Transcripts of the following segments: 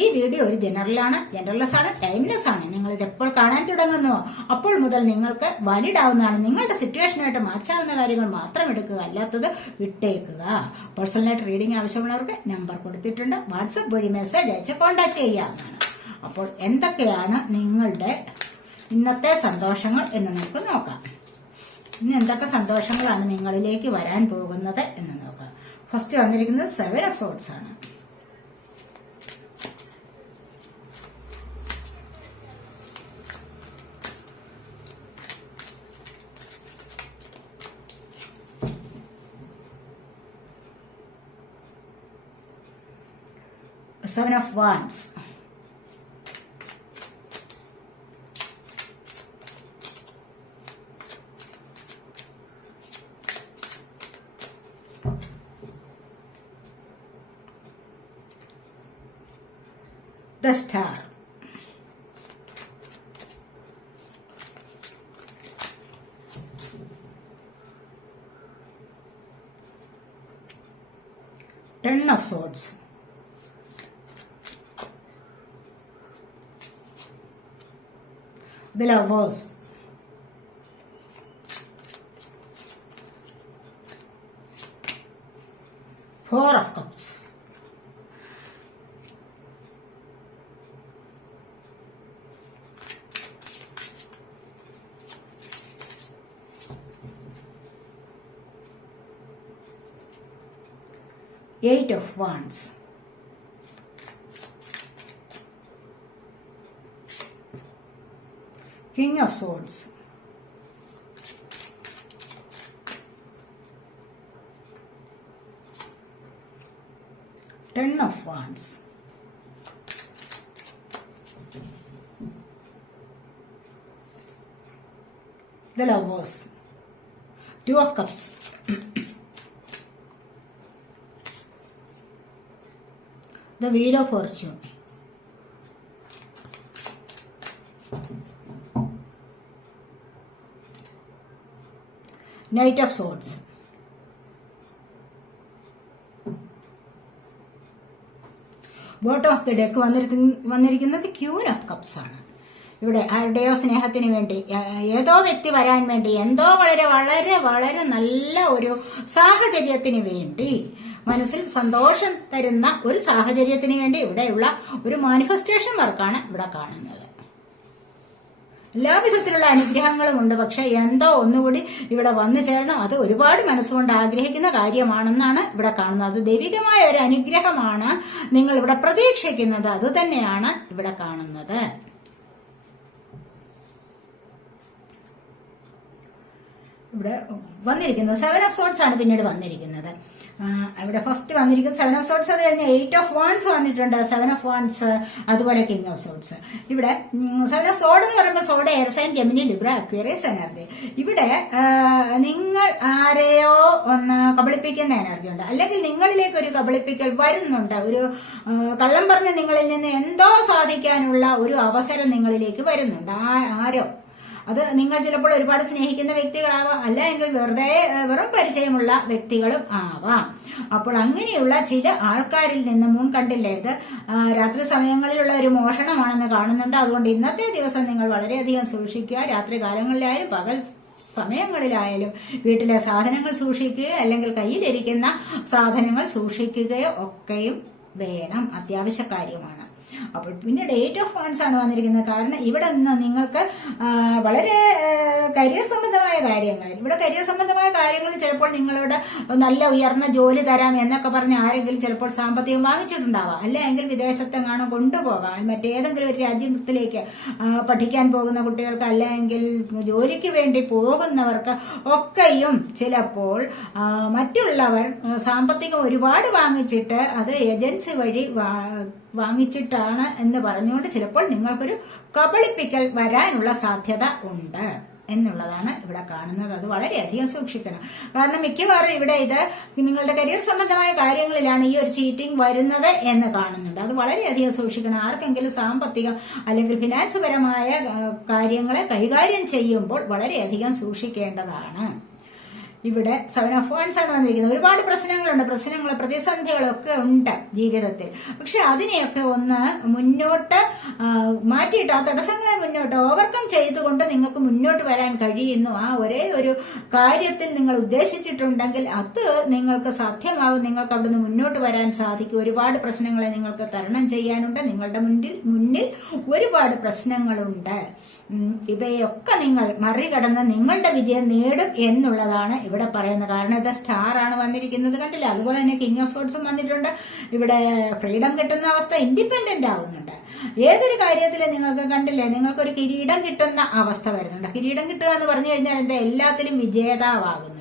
ഈ വീഡിയോ ഒരു ജനറലാണ് ജനറൽലെസ് ആണ് ടൈംലെസ് ആണ് നിങ്ങൾ ഇത് എപ്പോൾ കാണാൻ തുടങ്ങുന്നു അപ്പോൾ മുതൽ നിങ്ങൾക്ക് വാലിഡ് ആവുന്നതാണ് നിങ്ങളുടെ സിറ്റുവേഷനായിട്ട് മാച്ചാവുന്ന കാര്യങ്ങൾ മാത്രം എടുക്കുക അല്ലാത്തത് വിട്ടേക്കുക. പേഴ്സണലായിട്ട് റീഡിംഗ് ആവശ്യമുള്ളവർക്ക് നമ്പർ കൊടുത്തിട്ടുണ്ട്. വാട്സപ്പ് വഴി മെസ്സേജ് അയച്ച് കോൺടാക്ട് ചെയ്യാവുന്നതാണ്. അപ്പോൾ എന്തൊക്കെയാണ് നിങ്ങളുടെ ഇന്നത്തെ സന്തോഷങ്ങൾ എന്ന് നമുക്ക് നോക്കാം. ഇന്ന് എന്തൊക്കെ സന്തോഷങ്ങളാണ് നിങ്ങളിലേക്ക് വരാൻ പോകുന്നത് എന്ന് നോക്കാം. ഫസ്റ്റ് വന്നിരിക്കുന്നത് സെവൻ ഓഫ് സോട്ട്സ് ആണ്. Seven of wands. The star. Ten of swords the lovers. Four of Cups. Eight of Wands. King of Swords. Ten of Wands. The Lovers. Two of Cups. the Wheel of Fortune. Knight of souls bottom of the deck വന്നിരിക്കുന്നത് queen of cups ആണ്. ഇവിടെ ആരുടെയോ സ്നേഹത്തിന് വേണ്ടി ഏതോ വ്യക്തി വരാൻ വേണ്ടി എന്തോ വളരെ വളരെ വളരെ നല്ല ഒരു സാഹചര്യത്തിന് വേണ്ടി മനസ്സിൽ സന്തോഷം തരുന്ന ഒരു സാഹചര്യത്തിന് വേണ്ടി ഇവിടെയുള്ള ഒരു മാനിഫെസ്റ്റേഷൻ വർക്കാണ് ഇവിടെ കാണുന്നത്. എല്ലാവിധത്തിലുള്ള അനുഗ്രഹങ്ങളും ഉണ്ട്. പക്ഷെ എന്തോ ഒന്നുകൂടി ഇവിടെ വന്നു ചേരണം. അത് ഒരുപാട് മനസ്സുകൊണ്ട് ആഗ്രഹിക്കുന്ന കാര്യമാണെന്നാണ് ഇവിടെ കാണുന്നത്. അത് ദൈവികമായ ഒരു അനുഗ്രഹമാണ് നിങ്ങൾ ഇവിടെ പ്രതീക്ഷിക്കുന്നത്. അത് തന്നെയാണ് ഇവിടെ കാണുന്നത്. ഇവിടെ വന്നിരിക്കുന്നത്. സെവൻ സോട്ട്സ് ആണ് പിന്നീട് വന്നിരിക്കുന്നത്. ഇവിടെ ഫസ്റ്റ് വന്നിരിക്കുന്ന സെവൻ ഓഫ് സോട്ട്സ് അത് കഴിഞ്ഞ് എയ്റ്റ് ഓഫ് വാൺസ് വന്നിട്ടുണ്ട്. സെവൻ ഓഫ് വാൺസ് അതുപോലെ കിങ് ഓഫ് സോട്ട്സ് ഇവിടെ സെവൻ ഓഫ് സോഡ് എന്ന് പറയുമ്പോൾ sword air sign Gemini Libra Aquarius energy ഇവിടെ നിങ്ങൾ ആരെയോ ഒന്ന് കബളിപ്പിക്കുന്ന എനർജി ഉണ്ട്. അല്ലെങ്കിൽ നിങ്ങളിലേക്ക് ഒരു കബളിപ്പിക്കൽ വരുന്നുണ്ട്. ഒരു കള്ളം പറഞ്ഞ് നിങ്ങളിൽ നിന്ന് എന്തോ സാധിക്കാനുള്ള ഒരു അവസരം നിങ്ങളിലേക്ക് വരുന്നുണ്ട്. ആരോ? അത് നിങ്ങൾ ചിലപ്പോൾ ഒരുപാട് സ്നേഹിക്കുന്ന വ്യക്തികളാവാം. അല്ല എങ്കിൽ വെറുതെ വെറും പരിചയമുള്ള വ്യക്തികളും ആവാം. അപ്പോൾ അങ്ങനെയുള്ള ചില ആൾക്കാരിൽ നിന്ന് മുൻ കണ്ടില്ലേ ഇത്? രാത്രി സമയങ്ങളിലുള്ള ഒരു മോഷണമാണെന്ന് കാണുന്നുണ്ട്. അതുകൊണ്ട് ഇന്നത്തെ ദിവസം നിങ്ങൾ വളരെയധികം സൂക്ഷിക്കുക. രാത്രി കാലങ്ങളിലായാലും പകൽ സമയങ്ങളിലായാലും വീട്ടിലെ സാധനങ്ങൾ സൂക്ഷിക്കുകയോ അല്ലെങ്കിൽ കയ്യിലിരിക്കുന്ന സാധനങ്ങൾ സൂക്ഷിക്കുകയോ ഒക്കെയും വേണം. അത്യാവശ്യ കാര്യമാണ് അപ്പോൾ പിന്നെ ഡേറ്റ് ഓഫ് ഫോൺസ് ആണ് വന്നിരിക്കുന്നത്. കാരണം ഇവിടെ നിന്ന് നിങ്ങൾക്ക് വളരെ കരിയർ സംബന്ധമായ കാര്യങ്ങൾ ഇവിടെ കരിയർ സംബന്ധമായ കാര്യങ്ങൾ ചിലപ്പോൾ നിങ്ങളോട് നല്ല ഉയർന്ന ജോലി തരാം എന്നൊക്കെ പറഞ്ഞ് ആരെങ്കിലും ചിലപ്പോൾ സാമ്പത്തികം വാങ്ങിച്ചിട്ടുണ്ടാവാം. അല്ലെങ്കിൽ വിദേശത്തെങ്ങാണോ കൊണ്ടുപോകാം. മറ്റേതെങ്കിലും ഒരു രാജ്യത്തിലേക്ക് പഠിക്കാൻ പോകുന്ന കുട്ടികൾക്ക് അല്ലെങ്കിൽ ജോലിക്ക് വേണ്ടി പോകുന്നവർക്ക് ഒക്കെയും ചിലപ്പോൾ മറ്റുള്ളവർ സാമ്പത്തികം ഒരുപാട് വാങ്ങിച്ചിട്ട് അത് ഏജൻസി വഴി വാങ്ങിച്ചിട്ടാണ് എന്ന് പറഞ്ഞുകൊണ്ട് ചിലപ്പോൾ നിങ്ങൾക്കൊരു കബളിപ്പിക്കൽ വരാനുള്ള സാധ്യത ഉണ്ട് എന്നുള്ളതാണ് ഇവിടെ കാണുന്നത്. അത് വളരെയധികം സൂക്ഷിക്കണം. കാരണം മിക്കവാറും ഇവിടെ ഇത് നിങ്ങളുടെ കരിയർ സംബന്ധമായ കാര്യങ്ങളിലാണ് ഈ ഒരു ചീറ്റിംഗ് വരുന്നത് എന്ന് കാണുന്നുണ്ട് അത് വളരെയധികം സൂക്ഷിക്കണം. ആർക്കെങ്കിലും സാമ്പത്തികം അല്ലെങ്കിൽ ഫിനാൻസ് പരമായ കാര്യങ്ങളെ കൈകാര്യം ചെയ്യുമ്പോൾ വളരെയധികം സൂക്ഷിക്കേണ്ടതാണ്. ഇവിടെ സെവൻ ഓഫ് വൺസ് ആണ് വന്നിരിക്കുന്നത്. ഒരുപാട് പ്രശ്നങ്ങളുണ്ട്. പ്രശ്നങ്ങൾ പ്രതിസന്ധികളൊക്കെ ഉണ്ട് ജീവിതത്തിൽ. പക്ഷെ അതിനെയൊക്കെ ഒന്ന് മുന്നോട്ട് മാറ്റിയിട്ട് ആ തടസ്സങ്ങളെ മുന്നോട്ട് ഓവർകം ചെയ്തുകൊണ്ട് നിങ്ങൾക്ക് മുന്നോട്ട് വരാൻ കഴിയുന്നു. ആ ഒരേ ഒരു കാര്യത്തിൽ നിങ്ങൾ ഉദ്ദേശിച്ചിട്ടുണ്ടെങ്കിൽ അത് നിങ്ങൾക്ക് സാധ്യമാകും നിങ്ങൾക്ക് അവിടുന്ന് മുന്നോട്ട് വരാൻ സാധിക്കും. ഒരുപാട് പ്രശ്നങ്ങളെ നിങ്ങൾക്ക് തരണം ചെയ്യാനുണ്ട്. നിങ്ങളുടെ മുന്നിൽ മുന്നിൽ ഒരുപാട് പ്രശ്നങ്ങളുണ്ട്. ഇവയൊക്കെ നിങ്ങൾ മറികടന്ന് നിങ്ങളുടെ വിജയം നേടും എന്നുള്ളതാണ് ഇവിടെ പറയുന്നത് കാരണം ഇത് സ്റ്റാർ ആണ് വന്നിരിക്കുന്നത് കണ്ടില്ല? അതുപോലെ തന്നെ കിങ് ഓഫ് സോട്ട്സും വന്നിട്ടുണ്ട്. ഇവിടെ ഫ്രീഡം കിട്ടുന്ന അവസ്ഥ ഇൻഡിപെൻഡന്റ് ആവുന്നുണ്ട്. ഏതൊരു കാര്യത്തിലും നിങ്ങൾക്ക് കണ്ടില്ലേ? നിങ്ങൾക്കൊരു കിരീടം കിട്ടുന്ന അവസ്ഥ വരുന്നുണ്ട്. കിരീടം കിട്ടുക എന്ന് പറഞ്ഞു കഴിഞ്ഞാൽ എന്താ? എല്ലാത്തിലും വിജേതാവാകുന്നുണ്ട്.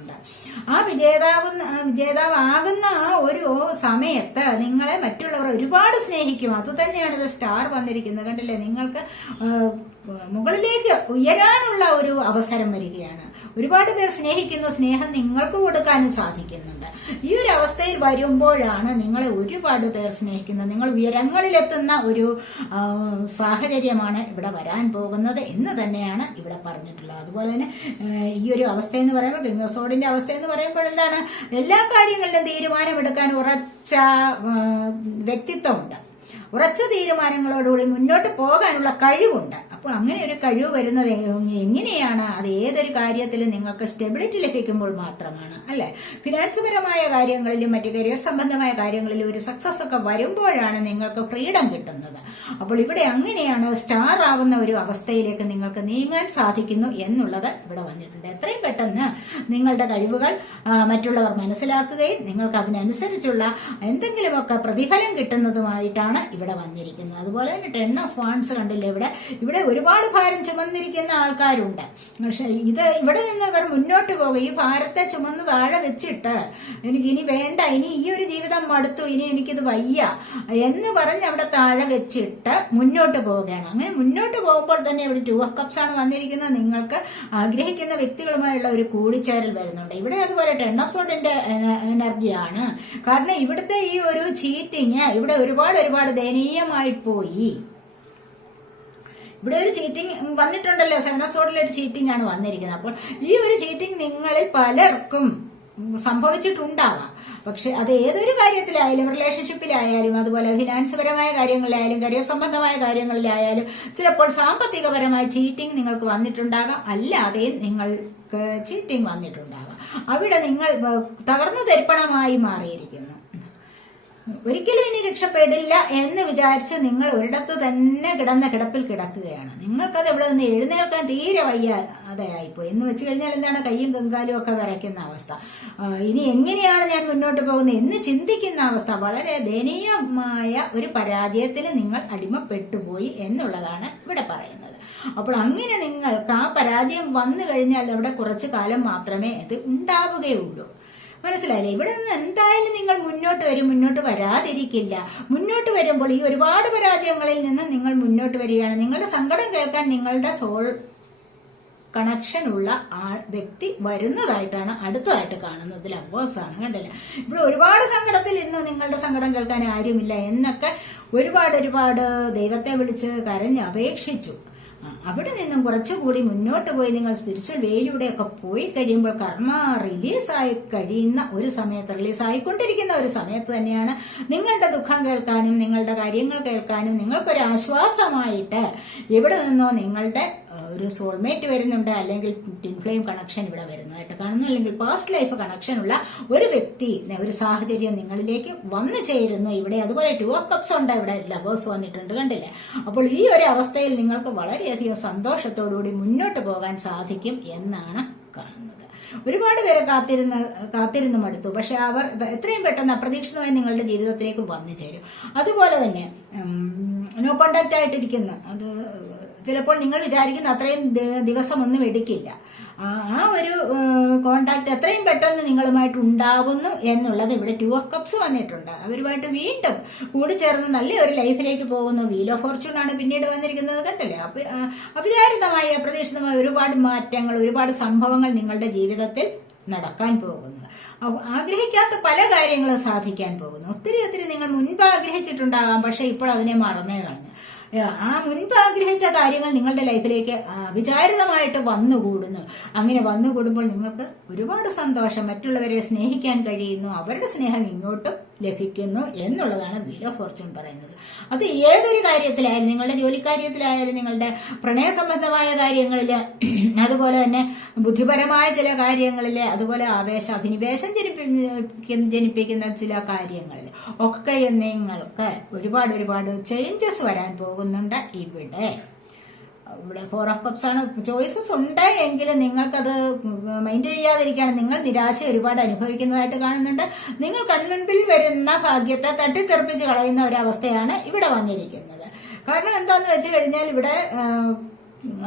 ആ വിജേതാവുന്ന വിജേതാവാകുന്ന ഒരു സമയത്ത് നിങ്ങളെ മറ്റുള്ളവർ ഒരുപാട് സ്നേഹിക്കും. അതുതന്നെയാണ് ഇത്. സ്റ്റാർ വന്നിരിക്കുന്നത്. കണ്ടില്ലേ? നിങ്ങൾക്ക് മുകളിലേക്ക് ഉയരാനുള്ള ഒരു അവസരം വരികയാണ്. ഒരുപാട് പേർ സ്നേഹിക്കുന്നു സ്നേഹം നിങ്ങൾക്ക് കൊടുക്കാനും സാധിക്കുന്നുണ്ട്. ഈ ഒരു അവസ്ഥയിൽ വരുമ്പോഴാണ് നിങ്ങളെ ഒരുപാട് പേർ സ്നേഹിക്കുന്നത്. നിങ്ങൾ ഉയരങ്ങളിലെത്തുന്ന ഒരു സാഹചര്യമാണ് ഇവിടെ വരാൻ പോകുന്നത് എന്ന് തന്നെയാണ് ഇവിടെ പറഞ്ഞിട്ടുള്ളത്. അതുപോലെ തന്നെ ഈ ഒരു അവസ്ഥ എന്ന് പറയുമ്പോൾ ഗംഗോസോഡിന്റെ അവസ്ഥ എന്ന് പറയുമ്പോൾ എന്താണ്? എല്ലാ കാര്യങ്ങളിലും തീരുമാനമെടുക്കാൻ ഉറച്ച വ്യക്തിത്വമുണ്ട്. ഉറച്ച തീരുമാനങ്ങളോടുകൂടി മുന്നോട്ട് പോകാനുള്ള കഴിവുണ്ട്. അപ്പോൾ അങ്ങനെ ഒരു കഴിവ് വരുന്നത് എങ്ങനെയാണ്? അത് ഏതൊരു കാര്യത്തിലും നിങ്ങൾക്ക് സ്റ്റെബിലിറ്റി ലഭിക്കുമ്പോൾ മാത്രമാണ് അല്ലെ? ഫിനാൻസ് പരമായ കാര്യങ്ങളിലും മറ്റു കരിയർ സംബന്ധമായ കാര്യങ്ങളിലും ഒരു സക്സസ് ഒക്കെ വരുമ്പോഴാണ് നിങ്ങൾക്ക് ഫ്രീഡം കിട്ടുന്നത്. അപ്പോൾ ഇവിടെ അങ്ങനെയാണ് സ്റ്റാർ ആവുന്ന ഒരു അവസ്ഥയിലേക്ക് നിങ്ങൾക്ക് നീങ്ങാൻ സാധിക്കുന്നു എന്നുള്ളത് ഇവിടെ വന്നിട്ടുണ്ട്. എത്രയും പെട്ടെന്ന് നിങ്ങളുടെ കഴിവുകൾ മറ്റുള്ളവർ മനസ്സിലാക്കുകയും നിങ്ങൾക്ക് അതിനനുസരിച്ചുള്ള എന്തെങ്കിലുമൊക്കെ പ്രതിഫലം കിട്ടുന്നതുമായിട്ടാണ് ഇവിടെ വന്നിരിക്കുന്നത്. അതുപോലെ തന്നെ ടെൻ ഓഫ് വാൺസ് കണ്ടില്ലേ ഇവിടെ? ഇവിടെ ഒരുപാട് ഭാരം ചുമന്നിരിക്കുന്ന ആൾക്കാരുണ്ട്. പക്ഷെ ഇത് ഇവിടെ നിന്ന് ഇവർ മുന്നോട്ട് പോകുക ഈ ഭാരത്തെ ചുമന്ന് താഴെ വെച്ചിട്ട് എനിക്ക് ഇനി വേണ്ട ഇനി ഈ ഒരു ജീവിതം മടുത്തു ഇനി എനിക്കിത് വയ്യ എന്ന് പറഞ്ഞ് അവിടെ താഴെ വെച്ചിട്ട് മുന്നോട്ട് പോവുകയാണ്. അങ്ങനെ മുന്നോട്ട് പോകുമ്പോൾ തന്നെ ഇവിടെ ടു ഓഫ് കപ്സ് ആണ് വന്നിരിക്കുന്നത്. നിങ്ങൾക്ക് ആഗ്രഹിക്കുന്ന വ്യക്തികളുമായുള്ള ഒരു കൂടിച്ചേരൽ വരുന്നുണ്ട്. ഇവിടെ അതുപോലെ ടെൻ ഓഫ് സോഡിന്റെ എനർജിയാണ്. കാരണം ഇവിടുത്തെ ഈ ഒരു ചീറ്റിങ് ഇവിടെ ഒരുപാട് ഒരുപാട് ദയനീയമായി പോയി. ഇവിടെ ഒരു ചീറ്റിംഗ് വന്നിട്ടുണ്ടല്ലോ സെവനോസോഡിൽ ഒരു ചീറ്റിംഗ് ആണ് വന്നിരിക്കുന്നത്. അപ്പോൾ ഈ ഒരു ചീറ്റിംഗ് നിങ്ങളിൽ പലർക്കും സംഭവിച്ചിട്ടുണ്ടാവാം. പക്ഷെ അത് ഏതൊരു കാര്യത്തിലായാലും റിലേഷൻഷിപ്പിലായാലും അതുപോലെ ഫിനാൻസ് പരമായ കാര്യങ്ങളിലായാലും കരിയർ സംബന്ധമായ കാര്യങ്ങളിലായാലും ചിലപ്പോൾ സാമ്പത്തികപരമായ ചീറ്റിംഗ് നിങ്ങൾക്ക് വന്നിട്ടുണ്ടാകാം. അല്ലാതെ നിങ്ങൾക്ക് ചീറ്റിംഗ് വന്നിട്ടുണ്ടാകാം അവിടെ നിങ്ങൾ തകർന്നു തരിപ്പണമായി മാറിയിരിക്കുന്നു. ഒരിക്കലും ഇനി രക്ഷപ്പെടില്ല എന്ന് വിചാരിച്ച് നിങ്ങൾ ഒരിടത്ത് തന്നെ കിടന്ന കിടപ്പിൽ കിടക്കുകയാണ്. നിങ്ങൾക്കത് ഇവിടെ നിന്ന് എഴുന്നേൽക്കാൻ തീരെ വയ്യ അതായിപ്പോയി എന്ന് വെച്ച് കഴിഞ്ഞാൽ എന്താണ്? കയ്യും കങ്കാലും ഒക്കെ വരയ്ക്കുന്ന അവസ്ഥ. ഇനി എങ്ങനെയാണ് ഞാൻ മുന്നോട്ട് പോകുന്നത് എന്ന് ചിന്തിക്കുന്ന അവസ്ഥ. വളരെ ദയനീയമായ ഒരു പരാജയത്തിന് നിങ്ങൾ അടിമപ്പെട്ടുപോയി എന്നുള്ളതാണ് ഇവിടെ പറയുന്നത്. അപ്പോൾ അങ്ങനെ നിങ്ങൾക്ക് ആ പരാജയം വന്നു കഴിഞ്ഞാൽ അവിടെ കുറച്ചു കാലം മാത്രമേ അത് ഉണ്ടാവുകയുള്ളൂ. മനസ്സിലായില്ലേ? ഇവിടെ നിന്ന് എന്തായാലും നിങ്ങൾ മുന്നോട്ട് വരും മുന്നോട്ട് വരാതിരിക്കില്ല. മുന്നോട്ട് വരുമ്പോൾ ഈ ഒരുപാട് പരാജയങ്ങളിൽ നിന്ന് നിങ്ങൾ മുന്നോട്ട് വരികയാണ്. നിങ്ങളുടെ സങ്കടം കേൾക്കാൻ നിങ്ങളുടെ സോൾ കണക്ഷൻ ഉള്ള ആ വ്യക്തി വരുന്നതായിട്ടാണ് അടുത്തതായിട്ട് കാണുന്നത്. ലവേഴ്സ് ആണ് കണ്ടില്ലേ? ഇവിടെ ഒരുപാട് സങ്കടത്തിൽ ഇന്ന് നിങ്ങളുടെ സങ്കടം കേൾക്കാൻ ആരുമില്ല എന്നൊക്കെ ഒരുപാട് ഒരുപാട് ദൈവത്തെ വിളിച്ച് കരഞ്ഞ് അപേക്ഷിച്ചു. അവിടെ നിന്നും കുറച്ചുകൂടി മുന്നോട്ട് പോയി നിങ്ങൾ സ്പിരിച്വൽ വേയിലൂടെ ഒക്കെ പോയി കഴിയുമ്പോൾ കർമ്മ റിലീസായി കഴിയുന്ന ഒരു സമയത്ത് റിലീസായിക്കൊണ്ടിരിക്കുന്ന ഒരു സമയത്ത് തന്നെയാണ് നിങ്ങളുടെ ദുഃഖം കേൾക്കാനും നിങ്ങളുടെ കാര്യങ്ങൾ കേൾക്കാനും നിങ്ങൾക്കൊരു ആശ്വാസമായിട്ട് എവിടെ നിന്നോ നിങ്ങളുടെ ഒരു സോൾമേറ്റ് വരുന്നുണ്ട് അല്ലെങ്കിൽ ടിൻ ഫ്ലെയിം കണക്ഷൻ ഇവിടെ വരുന്നതായിട്ട് കാണുന്നു അല്ലെങ്കിൽ പാസ്റ്റ് ലൈഫ് കണക്ഷൻ ഉള്ള ഒരു വ്യക്തി ഒരു സാഹചര്യം നിങ്ങളിലേക്ക് വന്നു ചേരുന്നു. ഇവിടെ അതുപോലെ ടു ഓഫ് കപ്സ് ഉണ്ട് ഇവിടെ ലവേഴ്സ് വന്നിട്ടുണ്ട് കണ്ടില്ലേ? അപ്പോൾ ഈ ഒരു അവസ്ഥയിൽ നിങ്ങൾക്ക് വളരെയധികം സന്തോഷത്തോടുകൂടി മുന്നോട്ട് പോകാൻ സാധിക്കും എന്നാണ് കാണുന്നത്. ഒരുപാട് പേരെ കാത്തിരുന്ന് കാത്തിരുന്ന് മടുത്തു പക്ഷെ അവർ എത്രയും പെട്ടെന്ന് അപ്രതീക്ഷിതമായി നിങ്ങളുടെ ജീവിതത്തിലേക്ക് വന്നു ചേരും. അതുപോലെ തന്നെ നോ കോണ്ടാക്ട് ആയിട്ടിരിക്കുന്ന. അത് ചിലപ്പോൾ നിങ്ങൾ വിചാരിക്കുന്ന അത്രയും ദിവസമൊന്നും എടുക്കില്ല. ആ ഒരു കോണ്ടാക്ട് എത്രയും പെട്ടെന്ന് നിങ്ങളുമായിട്ട് ഉണ്ടാകുന്നു എന്നുള്ളത് ഇവിടെ ടു ഓഫ് കപ്സ് വന്നിട്ടുണ്ട്. അവരുമായിട്ട് വീണ്ടും കൂടിച്ചേർന്ന് നല്ല ഒരു ലൈഫിലേക്ക് പോകുന്നു. വീൽ ഓഫ് ഫോർച്യൂൺ ആണ് പിന്നീട് വന്നിരിക്കുന്നത് കണ്ടല്ലേ? അഭിചാരിതമായ അപ്രതീക്ഷിതമായ ഒരുപാട് മാറ്റങ്ങൾ ഒരുപാട് സംഭവങ്ങൾ നിങ്ങളുടെ ജീവിതത്തിൽ നടക്കാൻ പോകുന്നു. ആഗ്രഹിക്കാത്ത പല കാര്യങ്ങളും സാധിക്കാൻ പോകുന്നു. ഒത്തിരി ഒത്തിരി നിങ്ങൾ മുൻപ് ആഗ്രഹിച്ചിട്ടുണ്ടാകാം പക്ഷെ ഇപ്പോൾ അതിനെ മറന്നേ കളഞ്ഞു. ആ മുൻപ് ആഗ്രഹിച്ച കാര്യങ്ങൾ നിങ്ങളുടെ ലൈഫിലേക്ക് വിചാരിതമായിട്ട് വന്നുകൂടുന്നു. അങ്ങനെ വന്നുകൂടുമ്പോൾ നിങ്ങൾക്ക് ഒരുപാട് സന്തോഷം. മറ്റുള്ളവരെ സ്നേഹിക്കാൻ കഴിയുന്നു. അവരുടെ സ്നേഹം ഇങ്ങോട്ടും ലഭിക്കുന്നു എന്നുള്ളതാണ് വീൽ ഓഫ് ഫോർച്യൂൺ പറയുന്നത്. അത് ഏതൊരു കാര്യത്തിലായാലും നിങ്ങളുടെ ജോലിക്കാര്യത്തിലായാലും നിങ്ങളുടെ പ്രണയ സംബന്ധമായ കാര്യങ്ങളിൽ അതുപോലെ തന്നെ ബുദ്ധിപരമായ ചില കാര്യങ്ങളിൽ അതുപോലെ ആവേശ അഭിനിവേശം ജനിപ്പി- ജനിപ്പിക്കുന്ന ചില കാര്യങ്ങളിൽ ഒക്കെ നിങ്ങൾക്ക് ഒരുപാട് ഒരുപാട് ചേഞ്ചസ് വരാൻ പോകുന്നുണ്ട് ഇവിടെ. ഇവിടെ ഫോർ ഓഫ് കപ്സ് ആണ്. ചോയ്സസ് ഉണ്ട് എങ്കിലും നിങ്ങൾക്കത് മൈൻഡ് ചെയ്യാതിരിക്കുകയാണ്. നിങ്ങൾ നിരാശ ഒരുപാട് അനുഭവിക്കുന്നതായിട്ട് കാണുന്നുണ്ട്. നിങ്ങൾ കൺമുൻപിൽ വരുന്ന ഭാഗ്യത്തെ തട്ടിത്തെറിപ്പിച്ച് കളയുന്ന ഒരവസ്ഥയാണ് ഇവിടെ വന്നിരിക്കുന്നത്. കാരണം എന്താന്ന് വെച്ച് കഴിഞ്ഞാൽ ഇവിടെ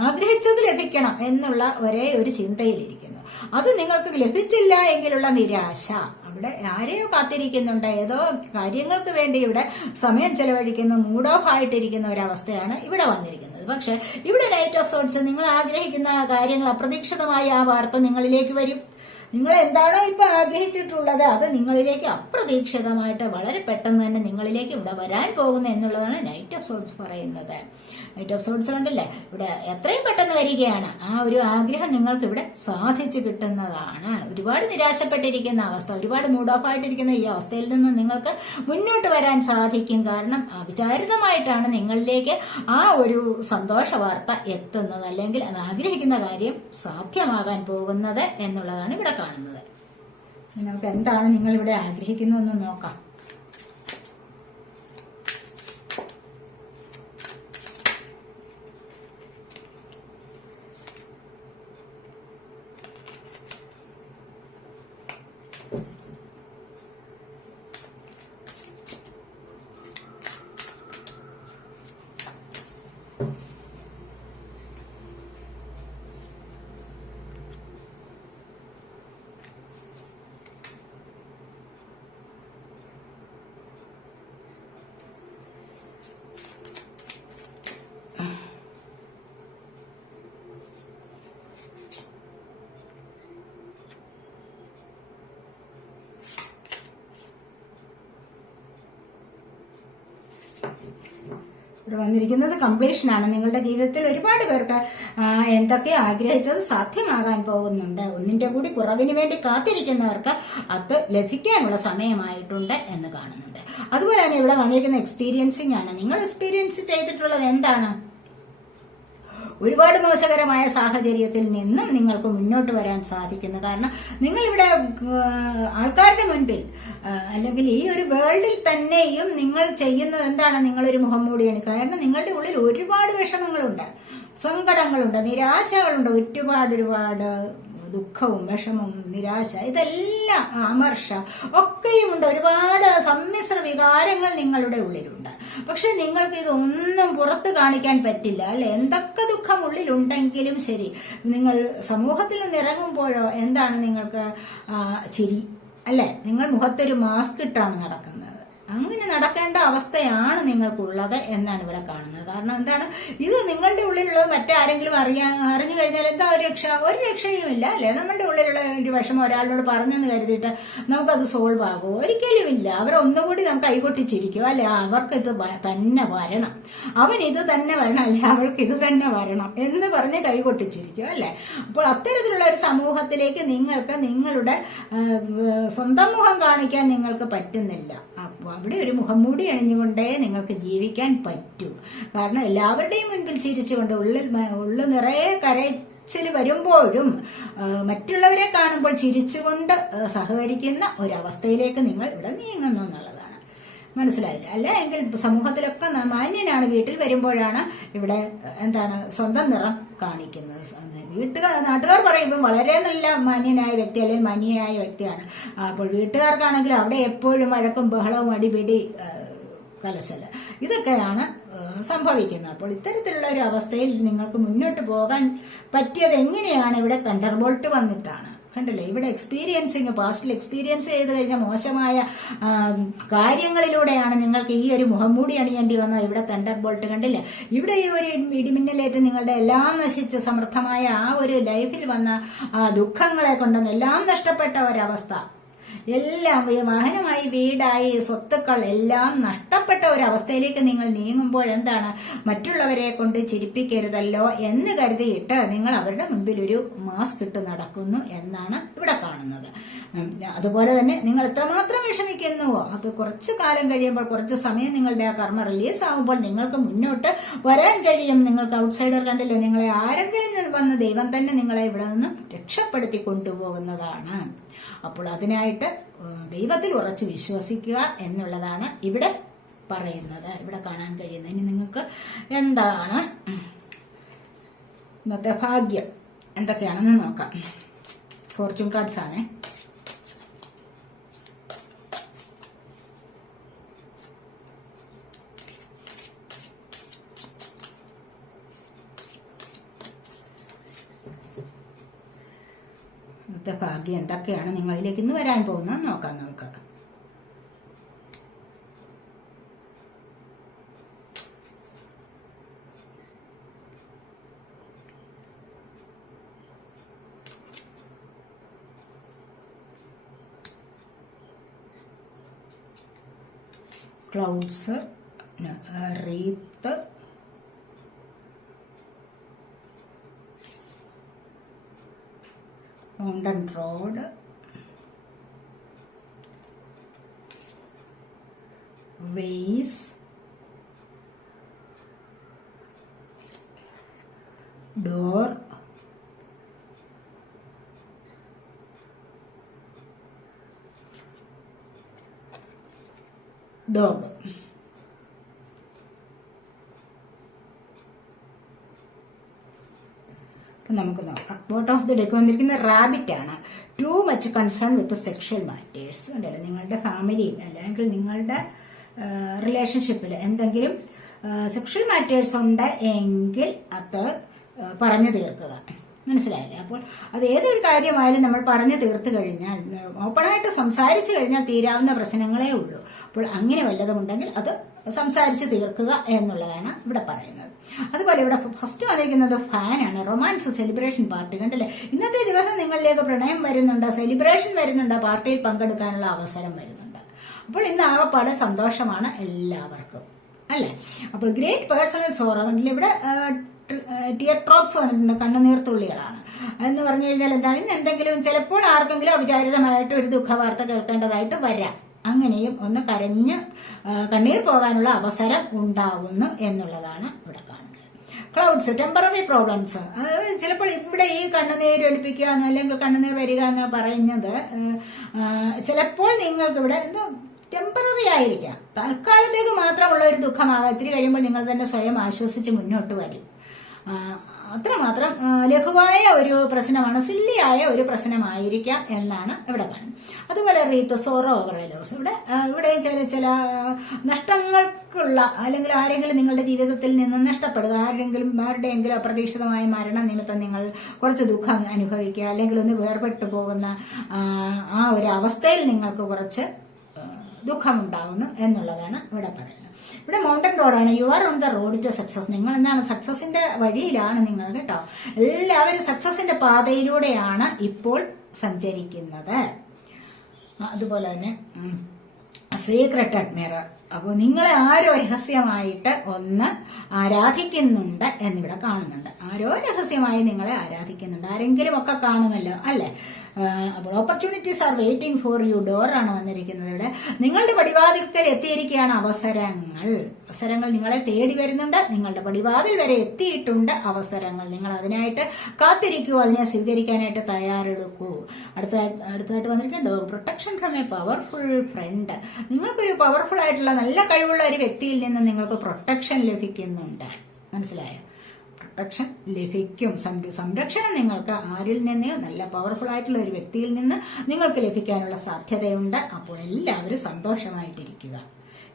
ആഗ്രഹിച്ചത് ലഭിക്കണം എന്നുള്ള ഒരേ ഒരു ചിന്തയിലിരിക്കുന്നു. അത് നിങ്ങൾക്ക് ലഭിച്ചില്ല എങ്കിലുള്ള നിരാശ. അവിടെ ആരെയോ കാത്തിരിക്കുന്നുണ്ട്. ഏതോ കാര്യങ്ങൾക്ക് വേണ്ടി ഇവിടെ സമയം ചെലവഴിക്കുന്ന മൂഡ് ഓഫ് ആയിട്ടിരിക്കുന്ന ഒരവസ്ഥയാണ് ഇവിടെ വന്നിരിക്കുന്നത്. പക്ഷെ ഇവിടെ ലൈറ്റ് ഓഫ് സോൺസ് നിങ്ങൾ ആഗ്രഹിക്കുന്ന കാര്യങ്ങൾ അപ്രതീക്ഷിതമായ ആ വാർത്ത നിങ്ങളിലേക്ക് വരും. നിങ്ങൾ എന്താണോ ഇപ്പൊ ആഗ്രഹിച്ചിട്ടുള്ളത് അത് നിങ്ങളിലേക്ക് അപ്രതീക്ഷിതമായിട്ട് വളരെ പെട്ടെന്ന് തന്നെ നിങ്ങളിലേക്ക് ഇവിടെ വരാൻ പോകുന്നു എന്നുള്ളതാണ് നൈറ്റ് ഓഫ് സോൾസ് പറയുന്നത്. നൈറ്റ് ഓഫ് സോൾസ് കണ്ടില്ലേ ഇവിടെ എത്രയും പെട്ടെന്ന് വരികയാണ്. ആ ഒരു ആഗ്രഹം നിങ്ങൾക്ക് ഇവിടെ സാധിച്ചു കിട്ടുന്നതാണ്. ഒരുപാട് നിരാശപ്പെട്ടിരിക്കുന്ന അവസ്ഥ ഒരുപാട് മൂഡ് ഓഫ് ആയിട്ടിരിക്കുന്ന ഈ അവസ്ഥയിൽ നിന്ന് നിങ്ങൾക്ക് മുന്നോട്ട് വരാൻ സാധിക്കും. കാരണം അവിചാരിതമായിട്ടാണ് നിങ്ങളിലേക്ക് ആ ഒരു സന്തോഷ വാർത്ത എത്തുന്നത് അല്ലെങ്കിൽ അത് ആഗ്രഹിക്കുന്ന കാര്യം സാധ്യമാകാൻ പോകുന്നത് എന്നുള്ളതാണ് ഇവിടെ കാണുന്നത്. നിങ്ങൾക്ക് എന്താണ് നിങ്ങൾ ഇവിടെ ആഗ്രഹിക്കുന്നതെന്ന് നോക്കാം. ഇവിടെ വന്നിരിക്കുന്നത് കംപ്ലീഷനാണ് നിങ്ങളുടെ ജീവിതത്തിൽ ഒരുപാട് പേർക്ക് എന്തൊക്കെ ആഗ്രഹിച്ചത് സാധ്യമാകാൻ പോകുന്നുണ്ട്. ഒന്നിന്റെ കൂടി കുറവിന് വേണ്ടി കാത്തിരിക്കുന്നവർക്ക് അത് ലഭിക്കാനുള്ള സമയമായിട്ടുണ്ട് എന്ന് കാണുന്നുണ്ട്. അതുപോലെ തന്നെ ഇവിടെ വന്നിരിക്കുന്ന എക്സ്പീരിയൻസിംഗ് ആണ്. നിങ്ങൾ എക്സ്പീരിയൻസ് ചെയ്തിട്ടുള്ളത് എന്താണ്? ഒരുപാട് മോശകരമായ സാഹചര്യത്തിൽ നിന്നും നിങ്ങൾക്ക് മുന്നോട്ട് വരാൻ സാധിക്കുന്നു. കാരണം നിങ്ങളിവിടെ ആൾക്കാരുടെ മുൻപിൽ അല്ലെങ്കിൽ ഈ ഒരു വേൾഡിൽ തന്നെയും നിങ്ങൾ ചെയ്യുന്നത് എന്താണ്? നിങ്ങളൊരു മുഖം മൂടിയാണ്. കാരണം നിങ്ങളുടെ ഉള്ളിൽ ഒരുപാട് വിഷമങ്ങളുണ്ട്. സങ്കടങ്ങളുണ്ട് നിരാശകളുണ്ട്. ഒരുപാട് ഒരുപാട് ദുഃഖവും വിഷമവും നിരാശ ഇതെല്ലാം അമർഷ ഒക്കെയുമുണ്ട്. ഒരുപാട് സമ്മിശ്ര വികാരങ്ങൾ നിങ്ങളുടെ ഉള്ളിലുണ്ട്. പക്ഷെ നിങ്ങൾക്ക് ഇതൊന്നും പുറത്ത് കാണിക്കാൻ പറ്റില്ല അല്ലെ? എന്തൊക്കെ ദുഃഖം ഉള്ളിലുണ്ടെങ്കിലും ശരി. നിങ്ങൾ സമൂഹത്തിൽ നിന്ന് ഇറങ്ങുമ്പോഴോ എന്താണ് നിങ്ങൾക്ക് ചിരി? അല്ലെ? നിങ്ങൾ മുഖത്തൊരു മാസ്ക് ഇട്ടാണ് നടക്കുന്നത്. അങ്ങനെ നടക്കേണ്ട അവസ്ഥയാണ് നിങ്ങൾക്കുള്ളത് എന്നാണ് ഇവിടെ കാണുന്നത്. കാരണം എന്താണ്? ഇത് നിങ്ങളുടെ ഉള്ളിലുള്ളത് മറ്റാരെങ്കിലും അറിയാൻ അറിഞ്ഞു കഴിഞ്ഞാൽ എന്താ ഒരു രക്ഷ? ഒരു രക്ഷയും ഇല്ല അല്ലെ? നമ്മളുടെ ഉള്ളിലുള്ള ഒരു വിഷമം ഒരാളോട് പറഞ്ഞെന്ന് കരുതിയിട്ട് നമുക്കത് സോൾവ് ആകുമോ ഒരിക്കലും ഇല്ല. അവരൊന്നുകൂടി നമുക്ക് കൈകൊട്ടിച്ചിരിക്കും അല്ലെ? അവർക്ക് ഇത് തന്നെ വരണം. അവൻ ഇത് തന്നെ വരണം അല്ലെ? അവൾക്ക് ഇത് തന്നെ വരണം എന്ന് പറഞ്ഞ് കൈകൊട്ടിച്ചിരിക്കും അല്ലെ? അപ്പോൾ അത്തരത്തിലുള്ള ഒരു സമൂഹത്തിലേക്ക് നിങ്ങൾക്ക് നിങ്ങളുടെ സ്വന്തം മുഖം കാണിക്കാൻ നിങ്ങൾക്ക് പറ്റുന്നില്ല. അവിടെ ഒരു മുഖം മുഖംമൂടി അണിഞ്ഞുകൊണ്ടേ നിങ്ങൾക്ക് ജീവിക്കാൻ പറ്റൂ. കാരണം എല്ലാവരുടെയും മുൻപിൽ ചിരിച്ചുകൊണ്ട് ഉള്ളിൽ ഉള്ളു നിറയെ കരച്ചിൽ വരുമ്പോഴും മറ്റുള്ളവരെ കാണുമ്പോൾ ചിരിച്ചുകൊണ്ട് സഹകരിക്കുന്ന ഒരവസ്ഥയിലേക്ക് നിങ്ങൾ ഇവിടെ നീങ്ങുന്നു എന്നുള്ളതാണ് മനസ്സിലായില്ല അല്ല എങ്കിൽ സമൂഹത്തിലൊക്കെ മാന്യനാണ് വീട്ടിൽ വരുമ്പോഴാണ് ഇവിടെ എന്താണ് സ്വന്തം നിറം കാണിക്കുന്നത്. വീട്ടുകാർ നാട്ടുകാർ പറയുമ്പോൾ വളരെ നല്ല മാന്യനായ വ്യക്തി അല്ലെങ്കിൽ മാന്യനായ വ്യക്തിയാണ്. അപ്പോൾ വീട്ടുകാർക്കാണെങ്കിൽ അവിടെ എപ്പോഴും വഴക്കും ബഹളവും അടിപിടി കലശൽ ഇതൊക്കെയാണ് സംഭവിക്കുന്നത്. അപ്പോൾ ഇത്തരത്തിലുള്ള ഒരു അവസ്ഥയിൽ നിങ്ങൾക്ക് മുന്നോട്ട് പോകാൻ പറ്റിയത് എങ്ങനെയാണ് ഇവിടെ തണ്ടർബോൾട്ട് വന്നിട്ടാണ്? കണ്ടില്ലേ? ഇവിടെ എക്സ്പീരിയൻസിങ് പാസ്റ്റിൽ എക്സ്പീരിയൻസ് ചെയ്ത് കഴിഞ്ഞ മോശമായ കാര്യങ്ങളിലൂടെയാണ് നിങ്ങൾക്ക് ഈ ഒരു മുഖംമൂടി അണിയേണ്ടി വന്നത്. ഇവിടെ തണ്ടർ ബോൾട്ട് കണ്ടില്ലേ? ഇവിടെ ഈ ഒരു ഇടിമിന്നലേറ്റ് നിങ്ങളുടെ എല്ലാം നശിച്ച് സമൃദ്ധമായ ആ ഒരു ലൈഫിൽ വന്ന ദുഃഖങ്ങളെ കൊണ്ടുവന്ന് എല്ലാം നഷ്ടപ്പെട്ട ഒരവസ്ഥ. എല്ലാം വാഹനമായി വീടായി സ്വത്തുക്കൾ എല്ലാം നഷ്ടപ്പെട്ട ഒരു അവസ്ഥയിലേക്ക് നിങ്ങൾ നീങ്ങുമ്പോൾ എന്താണ്? മറ്റുള്ളവരെ കൊണ്ട് ചിരിപ്പിക്കരുതല്ലോ എന്ന് കരുതിയിട്ട് നിങ്ങൾ അവരുടെ മുൻപിൽ ഒരു മാസ്ക് ഇട്ട് നടക്കുന്നു എന്നാണ് ഇവിടെ കാണുന്നത്. അതുപോലെ തന്നെ നിങ്ങൾ എത്രമാത്രം വിഷമിക്കുന്നുവോ അത് കുറച്ച് കാലം കഴിയുമ്പോൾ കുറച്ച് സമയം നിങ്ങളുടെ ആ കർമ്മ റിലീസ് ആകുമ്പോൾ നിങ്ങൾക്ക് മുന്നോട്ട് വരാൻ കഴിയും. നിങ്ങൾക്ക് ഔട്ട്സൈഡർ കണ്ടില്ല? നിങ്ങളെ ആരെങ്കിലും വന്ന് ദൈവം തന്നെ നിങ്ങളെ ഇവിടെ നിന്നും രക്ഷപ്പെടുത്തി കൊണ്ടുപോകുന്നതാണ്. അപ്പോൾ അതിനായിട്ട് ദൈവത്തിൽ ഉറച്ച് വിശ്വസിക്കുക എന്നുള്ളതാണ് ഇവിടെ പറയുന്നത് ഇവിടെ കാണാൻ കഴിയുന്നത്. ഇനി നിങ്ങൾക്ക് എന്താണ്? ഇന്നത്തെ ഭാഗ്യം എന്തൊക്കെയാണെന്ന് നോക്കാം. ഫോർച്യൂൺ കാർഡ്സ് ആണേ ഇന്നത്തെ ഭാഗ്യം എന്തൊക്കെയാണ് നിങ്ങളിലേക്ക് ഇന്ന് വരാൻ പോകുന്നത് നോക്കാം നമുക്ക്. Clouds wreath mountain road ways door നമുക്ക് നോക്കാം. ബോട്ടം ഓഫ് ദി ഡെക്ക് വന്നിരിക്കുന്ന റാബിറ്റ് ആണ്. Too much concern with sexual matters ഉണ്ടല്ലോ നിങ്ങളുടെ ഫാമിലിയിൽ അല്ലെങ്കിൽ നിങ്ങളുടെ റിലേഷൻഷിപ്പിൽ എന്തെങ്കിലും സെക്ഷൽ മാറ്റേഴ്സ് ഉണ്ട് എങ്കിൽ അത് പറഞ്ഞു തീർക്കുക. മനസ്സിലായില്ലേ? അപ്പോൾ അത് ഏതൊരു കാര്യമായാലും നമ്മൾ പറഞ്ഞു തീർത്തു കഴിഞ്ഞാൽ ഓപ്പണായിട്ട് സംസാരിച്ചു കഴിഞ്ഞാൽ തീരാവുന്ന പ്രശ്നങ്ങളേ ഉള്ളൂ. അപ്പോൾ അങ്ങനെ വല്ലതും ഉണ്ടെങ്കിൽ അത് സംസാരിച്ച് തീർക്കുക എന്നുള്ളതാണ് ഇവിടെ പറയുന്നത്. അതുപോലെ ഇവിടെ ഫസ്റ്റ് വന്നിരിക്കുന്നത് ഫാനാണ് റൊമാൻസ് സെലിബ്രേഷൻ പാർട്ടി കണ്ടല്ലേ? ഇന്നത്തെ ദിവസം നിങ്ങളിലേക്ക് പ്രണയം വരുന്നുണ്ട്? സെലിബ്രേഷൻ വരുന്നുണ്ട്? പാർട്ടിയിൽ പങ്കെടുക്കാനുള്ള അവസരം വരുന്നുണ്ട്? അപ്പോൾ ഇന്ന് ആകപ്പാടെ സന്തോഷമാണ് എല്ലാവർക്കും. അല്ലേ? അപ്പോൾ ഗ്രേറ്റ് പേഴ്സണൽ സോറ സോറവണ്ടിൽ ഇവിടെ ടിയർ ഡ്രോപ്സ് വന്നിട്ടുണ്ട്. കണ്ണുനീർ തുള്ളികളാണ്. എന്ന് പറഞ്ഞു കഴിഞ്ഞാൽ എന്താണ്? ഇന്ന് എന്തെങ്കിലും ചിലപ്പോൾ ആർക്കെങ്കിലും അവിചാരിതമായിട്ട് ഒരു ദുഃഖവാർത്ത കേൾക്കേണ്ടതായിട്ട് വരാം. അങ്ങനെയും ഒന്ന് കരഞ്ഞ് കണ്ണീർ പോകാനുള്ള അവസരം ഉണ്ടാവുന്നു എന്നുള്ളതാണ് ഇവിടെ കാണുന്നത്. ക്ലൗഡ്സ് ടെമ്പററി പ്രോബ്ലംസ് ചിലപ്പോൾ ഇവിടെ ഈ കണ്ണുനീർ ഒലിപ്പിക്കുക എന്ന് അല്ലെങ്കിൽ കണ്ണുനീർ വരിക എന്ന് പറയുന്നത് ചിലപ്പോൾ നിങ്ങൾക്ക് ഇവിടെ എന്തോ ടെമ്പററി ആയിരിക്കാം. തൽക്കാലത്തേക്ക് മാത്രമുള്ള ഒരു ദുഃഖമാകാം ഇത്തിരി കഴിയുമ്പോൾ നിങ്ങൾ തന്നെ സ്വയം ആശ്വസിച്ച് മുന്നോട്ട് വരും. അത്രമാത്രം മാത്രം ലഘുവായ ഒരു പ്രശ്നമാണ് സില്ലിയായ ഒരു പ്രശ്നമായിരിക്കാം എന്നാണ് ഇവിടെ കാണുന്നത്. അതുപോലെ റീത്ത് സോറോ ഓവറലോസ്. ഇവിടെ ഇവിടെ ചില ചില നഷ്ടങ്ങൾക്കുള്ള അല്ലെങ്കിൽ ആരെങ്കിലും നിങ്ങളുടെ ജീവിതത്തിൽ നിന്ന് നഷ്ടപ്പെടുക ആരെങ്കിലും ആരുടെയെങ്കിലും അപ്രതീക്ഷിതമായ മരണ നിമിത്തം നിങ്ങൾ കുറച്ച് ദുഃഖം അനുഭവിക്കുക അല്ലെങ്കിൽ ഒന്ന് വേർപെട്ടു പോകുന്ന ആ, ഒരു അവസ്ഥയിൽ നിങ്ങൾക്ക് കുറച്ച് ദുഃഖമുണ്ടാവുന്നു എന്നുള്ളതാണ് ഇവിടെ പറയുന്നത്. ഇവിടെ മൗണ്ടൻ റോഡാണ് you are on the road to success നിങ്ങൾ എന്താണ് സക്സസിന്റെ വഴിയിലാണ് നിങ്ങൾ കേട്ടോ? എല്ലാവരും സക്സസിന്റെ പാതയിലൂടെയാണ് ഇപ്പോൾ സഞ്ചരിക്കുന്നത്. അതുപോലെ തന്നെ സീക്രട്ട് അഡ്മിറർ അപ്പോൾ നിങ്ങളെ ആരോ രഹസ്യമായിട്ട് ഒന്ന് ആരാധിക്കുന്നുണ്ട് എന്നിവിടെ കാണുന്നുണ്ട്. ആരോ രഹസ്യമായി നിങ്ങളെ ആരാധിക്കുന്നുണ്ട്. ആരെങ്കിലും ഒക്കെ കാണുമല്ലോ അല്ലേ? Opportunities are waiting for you door ആണ് വന്നിരിക്കുന്നത് ഇവിടെ. നിങ്ങളുടെ പടിവാതിൽക്കൽ എത്തിയിരിക്കുകയാണ് അവസരങ്ങൾ. അവസരങ്ങൾ നിങ്ങളെ തേടി വരുന്നുണ്ട്. നിങ്ങളുടെ പടിവാതിൽ വരെ എത്തിയിട്ടുണ്ട് അവസരങ്ങൾ. നിങ്ങൾ അതിനായിട്ട് കാത്തിരിക്കൂ. അതിനെ സ്വീകരിക്കാനായിട്ട് തയ്യാറെടുക്കൂ. അടുത്ത അടുത്തതായിട്ട് dog protection from a powerful friend നിങ്ങൾക്കൊരു പവർഫുൾ ആയിട്ടുള്ള നല്ല കഴിവുള്ള ഒരു വ്യക്തിയിൽ നിന്ന് നിങ്ങൾക്ക് പ്രൊട്ടക്ഷൻ ലഭിക്കുന്നുണ്ട്. മനസ്സിലായോ? പ്രൊട്ടക്ഷൻ ലഭിക്കും. സംരക്ഷണം നിങ്ങൾക്ക് ആരിൽ നിന്ന് നല്ല പവർഫുൾ ആയിട്ടുള്ള ഒരു വ്യക്തിയിൽ നിന്ന് നിങ്ങൾക്ക് ലഭിക്കാനുള്ള സാധ്യതയുണ്ട്. അപ്പോൾ എല്ലാവരും സന്തോഷമായിട്ടിരിക്കുക.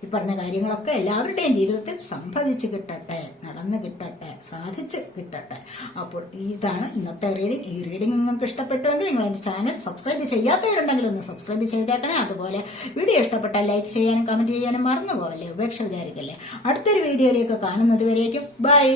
ഈ പറഞ്ഞ കാര്യങ്ങളൊക്കെ എല്ലാവരുടെയും ജീവിതത്തിൽ സംഭവിച്ചു കിട്ടട്ടെ നടന്നു കിട്ടട്ടെ സാധിച്ച് കിട്ടട്ടെ. അപ്പോൾ ഇതാണ് ഇന്നത്തെ റീഡിംഗ് ഈ റീഡിംഗ് നിങ്ങൾക്ക് ഇഷ്ടപ്പെട്ടുവെങ്കിൽ നിങ്ങൾ എന്റെ ചാനൽ സബ്സ്ക്രൈബ് ചെയ്യാത്തവരുണ്ടെങ്കിൽ ഒന്ന് സബ്സ്ക്രൈബ് ചെയ്തേക്കണേ. അതുപോലെ വീഡിയോ ഇഷ്ടപ്പെട്ടാൽ ലൈക്ക് ചെയ്യാനും കമന്റ് ചെയ്യാനും മറന്നുപോകല്ലേ? ഉപേക്ഷ വിചാരിക്കല്ലേ? അടുത്തൊരു വീഡിയോയിലേക്ക് കാണുന്നത് വരേക്കും ബൈ